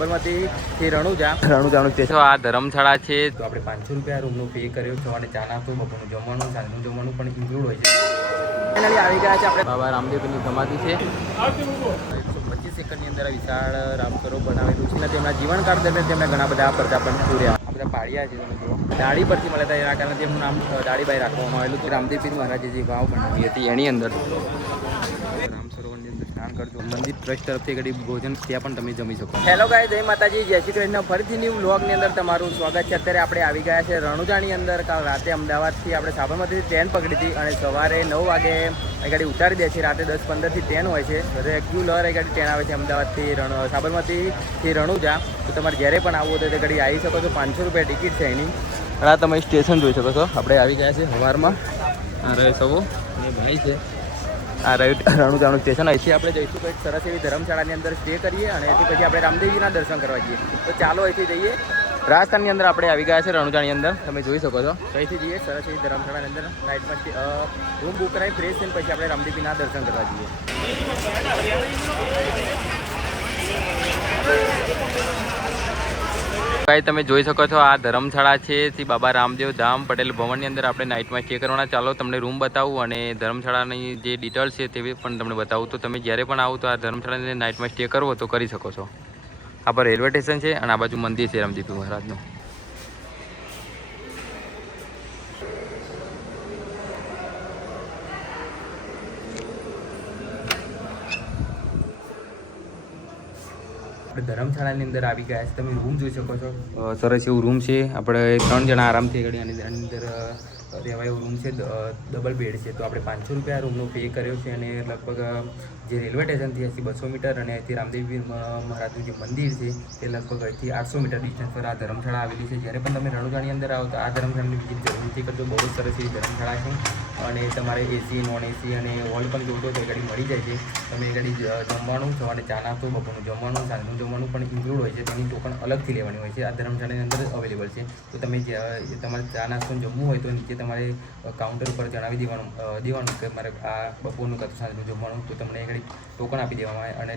સાબરમતીથી Ranuja. રણુજાનું station આ ધર્મશાળા છે. તો આપણે પાંચસો રૂપિયા રૂમનો પે કર્યો. સવારે ચા નાસ્તો બપોરનું જમવાનું સાંજનું જમવાનું પણ ઇન્ક્લુડ હોય છે. ફાઇનલી આવી ગયા છે આપણે. બાબા રામદેવની સમાધિ છે. એકસો પચીસ એકરની અંદર આ વિશાળ રામ સરોવર બનાવેલું છે. અને તેમના જીવનકાળ દરમિયાન તેમણે ઘણા બધા પ્રજા પણ પૂર્યા બધા પાળિયા છે તમે જુઓ. દાઢી પરથી મળે હતા એના કારણે તેમનું નામ અ, દાઢીભાઈ રાખવામાં આવેલું હતું. રામદેવપીર મહારાજે જે વાવ બનાવી હતી એની અંદર. રામ સરોવરની અંદર સ્નાન કરજો. મંદિર ટ્રસ્ટ તરફથી ઘડી ભોજન ત્યાં પણ તમે જમી શકો. હેલો ગાય જય માતાજી, જય શ્રી કૃષ્ણ. ફરીથી ન્યૂ વ્લોગની અંદર તમારું સ્વાગત છે. અત્યારે આપણે આવી ગયા છે રણુજાની અંદર. કાલ રાતે અમદાવાદથી આપણે સાબરમતીથી ટ્રેન પકડી હતી અને સવારે નવ વાગે એ ગાડી ઉતારી દે છે. રાતે દસ પંદરથી ટ્રેન હોય છે. રેગ્યુલર એ ગાડી ટ્રેન આવે છે અમદાવાદથી રણ, સાબરમતીથી રણુજા. તો તમારે જ્યારે પણ આવવું હોય તો ગાડી આવી શકો છો. પાંચસો રૂપિયા ટિકિટ છે એની. અને તમે સ્ટેશન જોઈ શકો છો. આપણે આવી ગયા છે સવારમાં અરે સવો. ભાઈ છે. આ રાઈટ રણુજાનું સ્ટેશન અહીંથી આપણે જઈશું કંઈક સરસ એવી ધર્મશાળાની અંદર સ્ટે કરીએ અને એથી પછી આપણે રામદેવીના દર્શન કરવા જઈએ. તો ચાલો અહીંથી જઈએ. રાજસ્થાનની અંદર આપણે આવી ગયા છે રણુજાની અંદર. તમે જોઈ શકો છો. અહીંથી જઈએ, સરસ એવી ધર્મશાળાની અંદર. નાઇટમાં રૂમ બુક કરાવી ફ્રેશ થઈને પછી આપણે રામદેવજીના દર્શન કરવા જઈએ. ભાઈ, તમે જોઈ શકો છો આ ધર્મશાળા છે શ્રી બાબા રામદેવ ધામ પટેલ ભવનની અંદર આપણે નાઇટમાં સ્ટે કરવાના. ચાલો તમને રૂમ બતાવું અને ધર્મશાળાની જે ડિટેલ્સ છે તે પણ તમને બતાવું. તો તમે જ્યારે પણ આવો તો આ ધર્મશાળાને નાઇટમાં સ્ટે કરવો તો કરી શકો છો. આ પર રેલવે સ્ટેશન છે અને આ બાજુ મંદિર છે રામદીપી મહારાજનું. આપણે ધર્મશાળાની અંદર આવી ગયા છે. તમે રૂમ જોઈ શકો છો. સરસ એવું રૂમ છે. આપણે ત્રણ જણા આરામથી આની આની અંદર રહેવા એવું રૂમ છે. ડબલ બેડ છે. તો આપણે પાંચસો રૂપિયા રૂમનો પે કર્યો છે અને લગભગ જે રેલવે સ્ટેશનથી હશે બસો મીટર અને અહીંથી રામદેવી મહારાજનું જે મંદિર છે, તે લગભગ અહીંથી આઠસો મીટર ડિસ્ટન્સ પર આ ધર્મશાળા આવેલી છે. જ્યારે પણ તમે રણુજાની અંદર આવો તો આ ધર્મશાળાની વિઝિટ જરૂરથી કરજો. બહુ સરસ એવી ધર્મશાળા છે. અને તમારે એસી નોન એસી અને હોલ પણ જોતો તો એ ગાડી મળી જાય છે. તમે એ ગાડી જમવાનું, સવારે ચા નાસ્તો, બપોરનું જમવાનું, સાંજનું જમવાનું પણ ઇન્ક્લુડ હોય છે. તેની ટોકન અલગથી લેવાની હોય છે. આ ધર્મશાળાની અંદર અવેલેબલ છે. તો તમે તમારે ચા નાસ્તો જમવું હોય તો નીચે તમારે કાઉન્ટર ઉપર જણાવી દેવાનું દેવાનું કે મારે આ બપોરનું કાં સાંજનું જમવાનું તો તમને એ ઘડી ટોકન આપી દેવામાં આવે. અને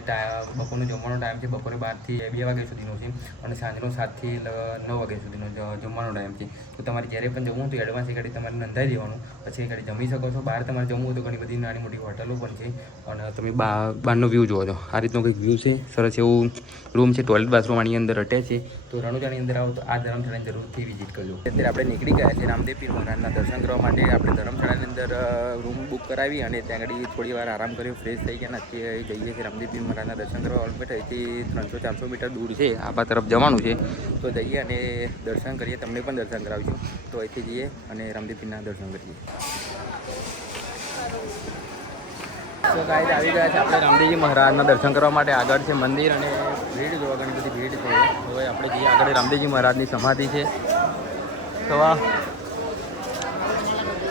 બપોરનું જમવાનો ટાઈમ છે બપોરે બારથી બે વાગ્યા સુધીનો છે. અને સાંજનો સાતથી નવ વાગ્યા સુધીનો જમવાનો ટાઈમ છે. તો તમારે જ્યારે પણ જમવું તો એડવાન્સ એ ગાડી તમારે નોંધાવી દેવાનું. પછી એ ગાડી જમી શકો છો. બહાર તમારે જમવું હોય તો ઘણી બધી નાની મોટી હોટલો પણ છે. અને તમે બહારનો વ્યૂ જુઓ છો. આ રીતનો કંઈક વ્યૂ છે. સરસ એવું રૂમ છે. ટોયલેટ બાથરૂમ આની અંદર અટેચ છે. તો રણુજાની અંદર આવો તો આ ધર્મશાળાની જરૂરથી વિઝિટ કરજો. અત્યારે આપણે નીકળી ગયા છે રામદેવ પીર મહારાજના દર્શન કરવા માટે. આપણે ધર્મશાળાની અંદર રૂમ બુક કરાવી અને ત્યાં આગળ થોડી વાર આરામ કર્યો ફ્રેશ થઈ ગયા અત્યારે જઈએ છીએ રામદેવ પીર મહારાજના દર્શન કરવા. ઓલમેટ અહીંથી ત્રણસો, ચારસો મીટર દૂર છે. આબા તરફ જવાનું છે. તો જઈએ અને દર્શન કરીએ. તમને પણ દર્શન કરાવીશું. તો અહીંથી જઈએ અને રામદેવ પીરના દર્શન કરીએ. રામદેવજી મહારાજના દર્શન કરવા માટે. આગળ છે મંદિર અને ભીડ જોવા ઘણી બધી ભીડ છે. આપણે જઈએ આગળ રામદેવજી મહારાજની સમાધિ છે. આ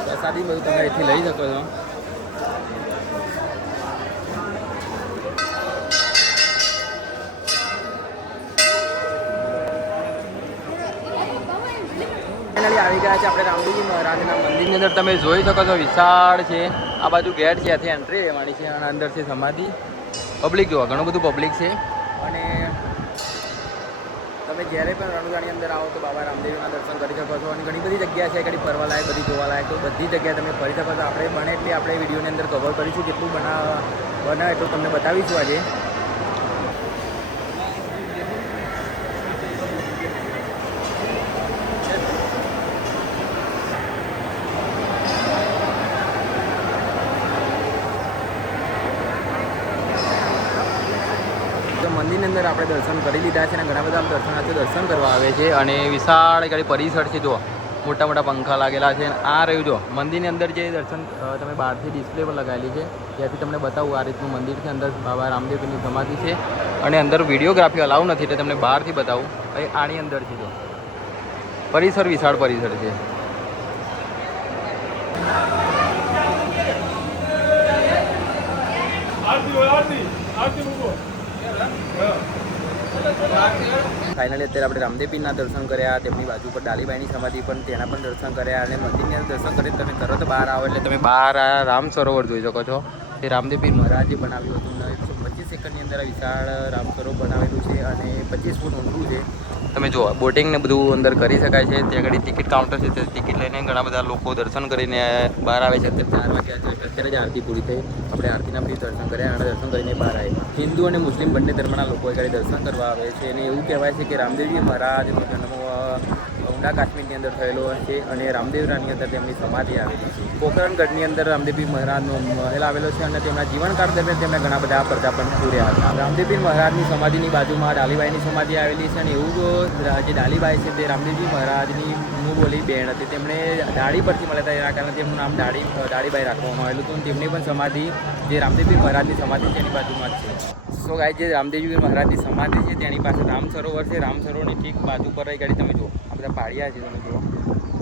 પ્રસાદી બધું તમે અહીંથી લઈ શકો છો. ફાઇનલી આવી ગયા છે આપણે રામદેવજી મહારાજના મંદિરની અંદર. તમે જોઈ શકો છો, વિશાળ છે. આ બાજુ ગેટ છે, ત્યાંથી એન્ટ્રી લેવાની છે અને અંદર છે સમાધિ. પબ્લિક જોવા, ઘણું બધું પબ્લિક છે. અને તમે જ્યારે પણ રણુજાની અંદર આવો તો બાબા રામદેવના દર્શન કરી શકો છો. અને ઘણી બધી જગ્યા છે, ઘણી ફરવા લાયક બધી જોવા લાયક તો બધી જગ્યાએ તમે ફરી શકો છો. આપણે બને એટલી આપણે વિડીયોની અંદર કવર કરીશું, જેટલું બના બનાવે એટલું તમને બતાવીશું આજે તો અંદર આપણે દર્શન કરી લીધા છે અને ઘણા બધા દર્શનાર્થીઓ દર્શન કરવા આવે છે અને વિશાળ ગાડી પરિસર છે જો મોટા મોટા પંખા લાગેલા છે અને આ રહ્યું જો મંદિરની અંદર જે દર્શન તમે બહારથી ડિસ્પ્લે પર લગાવેલી છે, ત્યાંથી તમને બતાવું આ રીતનું મંદિર છે. અંદર બાબા રામદેવની સમાધિ છે અને અંદર વિડીયોગ્રાફી અલાઉ નથી, એટલે તમને બહારથી બતાવું. એ આની અંદર છે જો પરિસર વિશાળ પરિસર છે. ફાઇનલી અત્યારે આપણે રામદેવપીરના દર્શન કર્યા, તેમની બાજુ પર ડાલીબાઈની સમાધિ પણ તેના પણ દર્શન કર્યા અને મંદિરની અંદર દર્શન કરી તમે તરત બહાર આવો એટલે તમે બહાર રામ સરોવર જોઈ શકો છો. તે રામદેવપીર મહારાજે બનાવ્યું હતું પચીસ એકરની અંદર વિશાળ રામ સરોવર બનાવેલું છે અને પચીસ ફૂટ ઊંડું છે. તમે જુઓ બોટિંગ ને બધું અંદર કરી શકાય છે. ત્યાં આગળ ટિકિટ કાઉન્ટર છે તે ટિકિટ લઈને ઘણા બધા લોકો દર્શન કરીને બહાર આવે છે. અત્યારે ચાર વાગ્યા છે, અત્યારે જ આરતી પૂરી થઈ. આપણે આરતીના પછી દર્શન કર્યા અને દર્શન કરીને બહાર આવે હિન્દુ અને મુસ્લિમ બંને ધર્મના લોકો એ દર્શન કરવા આવે છે. અને એવું કહેવાય છે કે રામદેવજી મહારાજ જન્મ ઊંડા કાશ્મીરની અંદર થયેલો છે અને રામદેવરાની અંદર તેમની સમાધિ આવેલી છે. પોખરણગઢની અંદર રામદેવજી મહારાજનો મહેલ આવેલો છે અને તેમના જીવનકાળ દરમિયાન તેમણે ઘણા બધા પડદા પણ પૂર્યા હતા. રામદેવજી મહારાજની સમાધિની બાજુમાં ડાલીબાઈની સમાધિ આવેલી છે અને એવું જે ડાલીબાઈ છે તે રામદેવજી મહારાજની મૂળ બોલી બેન હતી. તેમણે દાઢી પરથી મળ્યા હતા, એના કારણે તેમનું નામ દાડી દાઢીબાઈ રાખવામાં આવેલું હતું તેમની પણ સમાધિ જે રામદેવજી મહારાજની સમાધિ એની બાજુમાં જ છે. સો ગાય જે રામદેવજી મહારાજની સમાધિ છે તેની પાસે રામ સરોવર છે. રામ સરોવરની ઠીક બાજુ પર રહી ગાડી, તમે જુઓ. બધા પાડ્યા છે તમે જુઓ.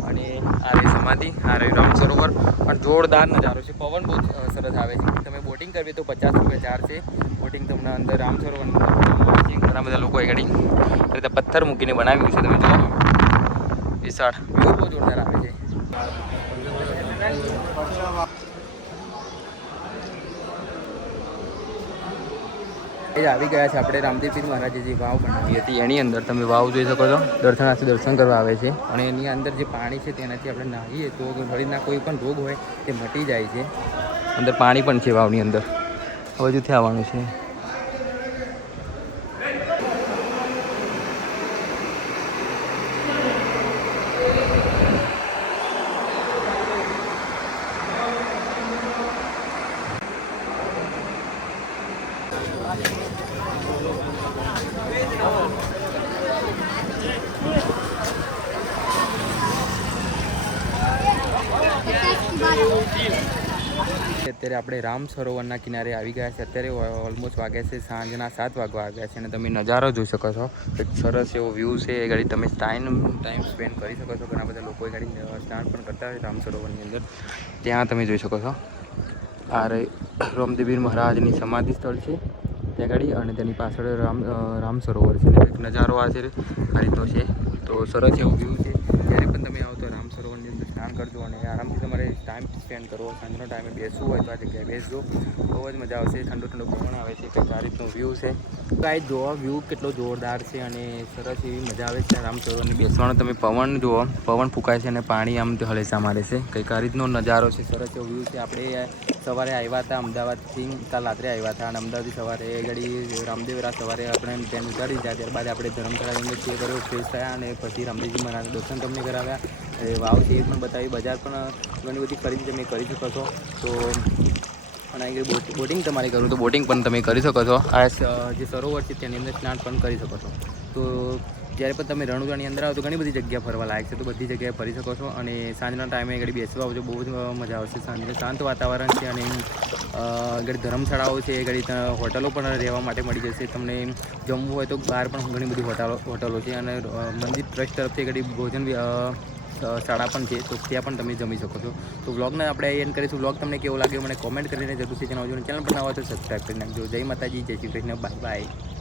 અને આ રહી સમાધિ, આ રહી રામ સરોવર. પણ જોરદાર નજારો છે. પવન બહુ સરસ આવે છે. તમે બોટિંગ કરવી તો પચાસ રૂપિયા ચાર્જ છે. બોટિંગ તમને અંદર રામ સરોવર ઘણા બધા લોકો ગાડી રીતે પથ્થર મૂકીને બનાવ્યું છે, તમે જુઓ. વિશાળ. બહુ બહુ જોરદાર આવે છે. એ આવી ગયા છે આપણે રામદેવપીર મહારાજે જે વાવ બનાવી હતી. એની અંદર તમે વાવ જોઈ શકો છો. દર્શનાર્થી દર્શન કરવા આવે છે. અને એની અંદર જે પાણી છે તેનાથી આપણે નાહીએ તો શરીરના કોઈ પણ રોગ હોય તે મટી જાય છે. અંદર પાણી પણ છે વાવની અંદર. હવે જુથી આવવાનું છે. અત્યારે આપણે રામ સરોવરના કિનારે આવી ગયા છે. અત્યારે ઓલમોસ્ટ વાગ્યા છે સાંજના સાત વાગવા આવ્યા છે અને તમે નજારો જોઈ શકો છો. એક સરસ એવો વ્યૂ છે. એ ગાડી તમે ટાઈમ ટાઈમ સ્પેન્ડ કરી શકો છો. ઘણા બધા લોકો એ અ, સ્નાન પણ કરતા હોય રામ સરોવરની અંદર. ત્યાં તમે જોઈ શકો છો. આ રામદેવીર મહારાજની સમાધિ સ્થળ છે. ત્યાં ગાડી અને તેની પાછળ રામ રામ સરોવર છે અને એક નજારો આ છે આ રીતનો છે. તો સરસ એવો વ્યૂ છે. જ્યારે પણ તમે આવો તો રામ સરોવરની અંદર સ્નાન કરજો અને આરામથી તમારે ટાઈમ સ્પેન્ડ કરો સાંજનો ટાઈમે બેસવું હોય તો આ જગ્યાએ બેસજો. બહુ જ મજા આવશે. ઠંડો ઠંડો પવન આવે છે, કંઈક આ રીતનો વ્યૂ છે. ગાય જોવા વ્યૂ કેટલો જોરદાર છે અને સરસ એવી મજા આવે છે રામ સરોવરની બેસવાનો. તમે પવન જુઓ, પવન ફૂંકાય છે અને પાણી આમ હલેસા મારે છે. કંઈક આ રીતનો નજારો છે, સરસ એવો વ્યૂ છે. આપણે સવારે આવ્યા હતા અમદાવાદથી, કાલ રાત્રે આવ્યા હતા અને અમદાવાદથી સવારે ગાડી રામદેવરા સવારે આપણે ટ્રેન ઉતારી. ગયા ત્યારબાદ આપણે ધર્મશાળાની અંદર સ્ટે કર્યો ફ્રેશ થયા અને પછી રામદેવજી મહારાજ દર્શન તમને કરાવ્યા. એ વાવ એ પણ બતાવી. બજાર પણ ઘણી બધી ખરીદી તમે કરી શકો છો. તો અને આગળ બોટ બોટિંગ તમારે કરવું. તો બોટિંગ પણ તમે કરી શકો છો. આ જે સરોવર છે તેની અંદર સ્નાન પણ કરી શકો છો. તો જ્યારે પણ તમે રણુજાની અંદર આવો તો ઘણી બધી જગ્યા ફરવા લાયક છે. તો બધી જગ્યાએ ફરી શકો છો અને સાંજના ટાઈમે આગળ બેસવા આવજો. બહુ જ મજા આવશે સાંજે શાંત વાતાવરણ છે અને ઘડી ધર્મશાળાઓ છે. ઘડી હોટલો પણ રહેવા માટે મળી જશે. તમને જમવું હોય તો બહાર પણ ઘણી બધી હોટલો હોટલો છે અને મંદિર ટ્રસ્ટ તરફથી ઘડી ભોજન શાળા પણ છે. તો ત્યાં પણ તમે જમી શકો છો. તો વ્લોગને આપણે એન્ડ કરીશું. વ્લોગ તમને કેવો લાગ્યો મને કોમેન્ટ કરીને જરૂરથી જણાવજો અને ચેનલ પર નવા તો સબસ્ક્રાઈબ કરી નાખજો. જય માતાજી. જય શ્રી કૃષ્ણ. Bye bye